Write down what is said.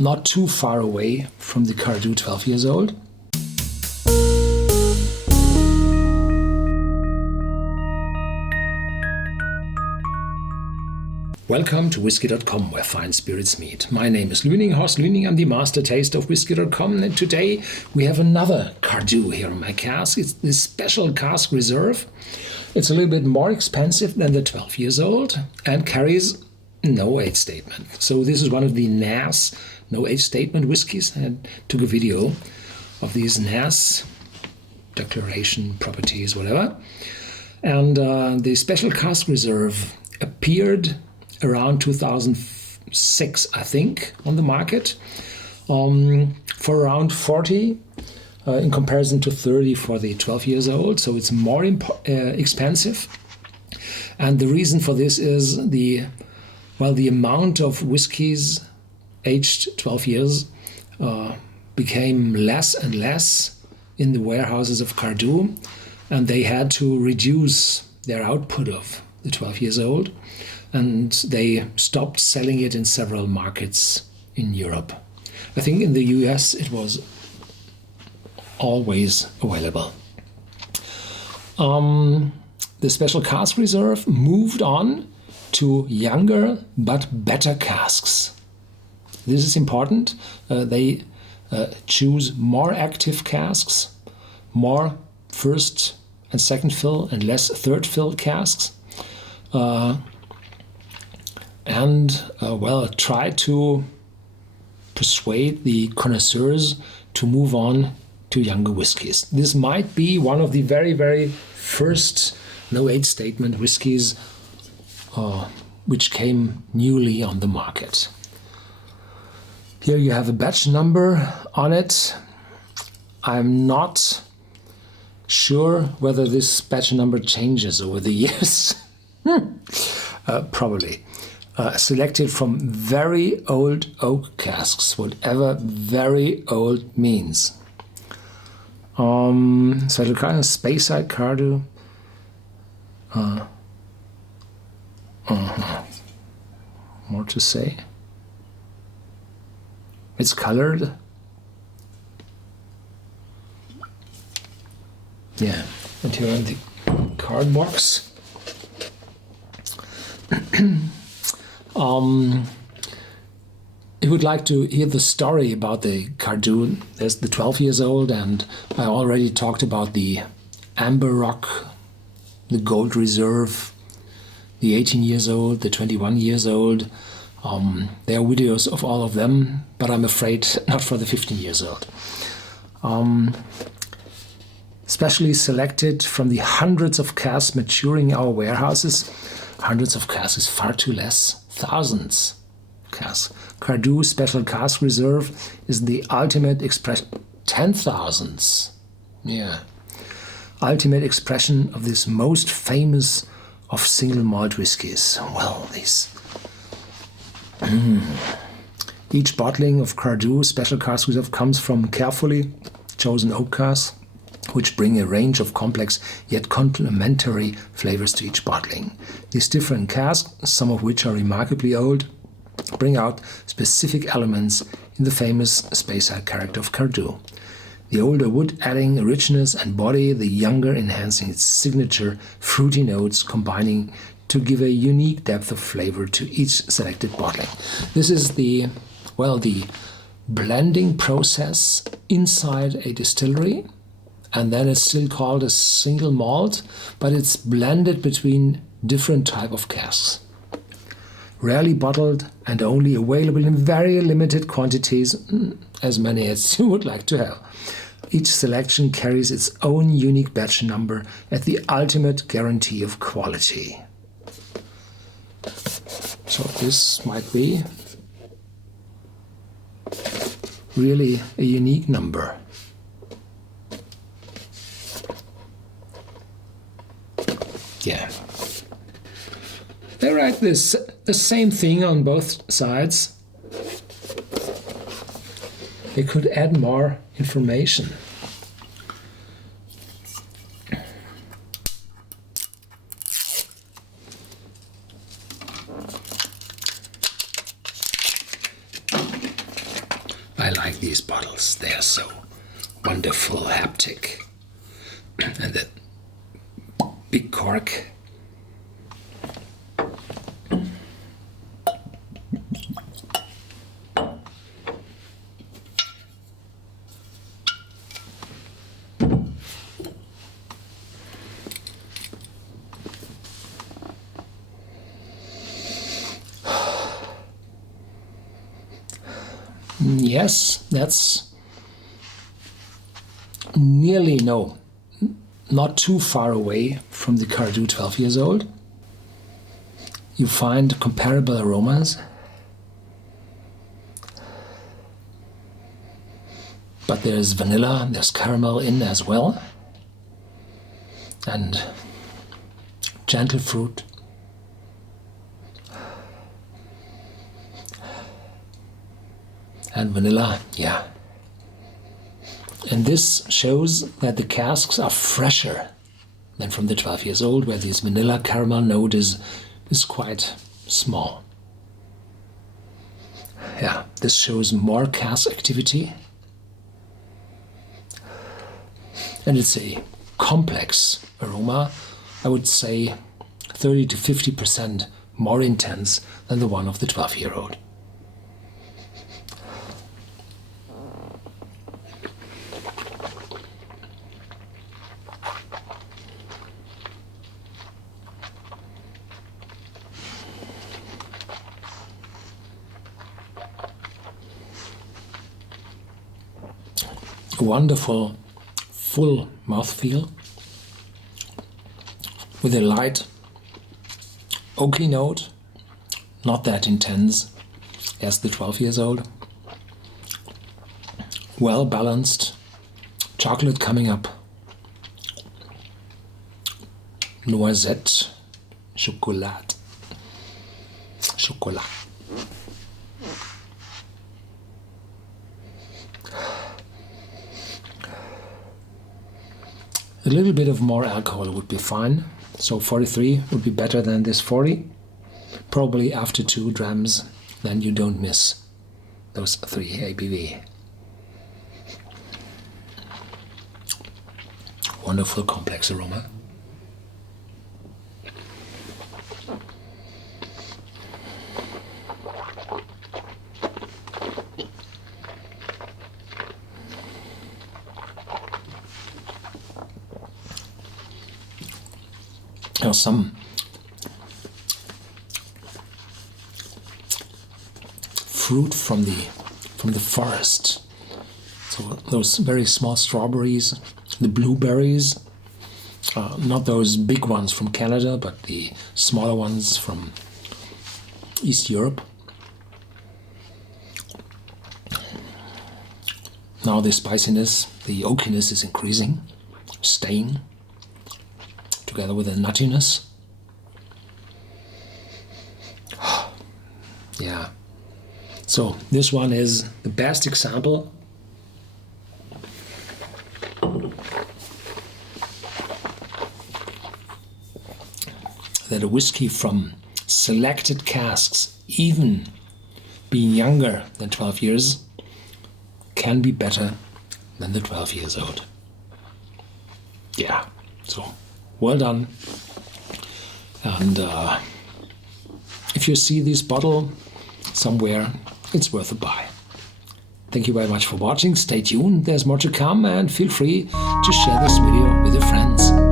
not too far away from the Cardhu 12 years old. Welcome to Whisky.com, where fine spirits meet. My name is Horst Lüning. I'm the master taster of Whisky.com, and today we have another Cardhu here in my cask. It's the Special Cask Reserve. It's a little bit more expensive than the 12 years old and carries no age statement. So this is one of the NAS, no age statement whiskies. I took a video of these NAS, declaration, properties, whatever. And the Special Cask Reserve appeared around 2006, I think, on the market for around 40 in comparison to 30 for the 12 years old. So it's more expensive. And the reason for this is the amount of whiskies aged 12 years became less and less in the warehouses of Cardhu, and they had to reduce their output of the 12 years old. And they stopped selling it in several markets in Europe. I think in the US it was always available. The Special Cask Reserve moved on to younger but better casks. This is important. They choose more active casks, more first and second fill and less third fill casks. Try to persuade the connoisseurs to move on to younger whiskies. This might be one of the very, very first no-age statement whiskies which came newly on the market. Here you have a batch number on it. I'm not sure whether this batch number changes over the years. Probably. Selected from very old oak casks, whatever very old means. Special Cask, Speyside, Cardhu. More to say. It's colored. Yeah, and here on the card box. You would like to hear the story about the Cardhu. There's the 12 years old, and I already talked about the Amber Rock, the Gold Reserve, the 18 years old, the 21 years old. There are videos of all of them, but I'm afraid not for the 15 years old. Specially selected from the hundreds of casks maturing in our warehouses. Hundreds of casks is far too less. Thousands casks. Cardhu Special Cask Reserve is the ultimate expression. 10,000s. Yeah. Ultimate expression of this most famous of single malt whiskies. Well, these. Each bottling of Cardhu Special Cask Reserve comes from carefully chosen oak casks, which bring a range of complex yet complementary flavors to each bottling. These different casks, some of which are remarkably old, bring out specific elements in the famous Speyside character of Cardhu. The older wood adding richness and body, the younger enhancing its signature fruity notes, combining to give a unique depth of flavor to each selected bottling. This is the blending process inside a distillery. And then it's still called a single malt, but it's blended between different type of casks. Rarely bottled and only available in very limited quantities, as many as you would like to have. Each selection carries its own unique batch number at the ultimate guarantee of quality. So this might be really a unique number. Yeah. They write the same thing on both sides. They could add more information. I like these bottles. They are so wonderful, haptic. And the big cork. Yes, that's nearly, no, not too far away from the Cardhu 12 years old. You find comparable aromas, but there's vanilla, there's caramel in as well, and gentle fruit. And vanilla, yeah. And this shows that the casks are fresher than from the 12 years old, where this vanilla caramel note is quite small. Yeah, this shows more cask activity. And it's a complex aroma, I would say 30 to 50% more intense than the one of the 12-year-old. Wonderful, full mouthfeel with a light oaky note, not that intense as the 12 years old. Well balanced, chocolate coming up, noisette, chocolat. A little bit of more alcohol would be fine. So 43 would be better than this 40. Probably after 2 drams, then you don't miss those 3 ABV. Wonderful complex aroma. Some fruit from the forest. So those very small strawberries, the blueberries, not those big ones from Canada, but the smaller ones from East Europe. Now the spiciness, the oakiness is increasing, staying, together with the nuttiness. Yeah. So this one is the best example that a whiskey from selected casks, even being younger than 12 years, can be better than the 12 years old. Yeah. So well done. And if you see this bottle somewhere, it's worth a buy. Thank you very much for watching. Stay tuned, there's more to come, and feel free to share this video with your friends.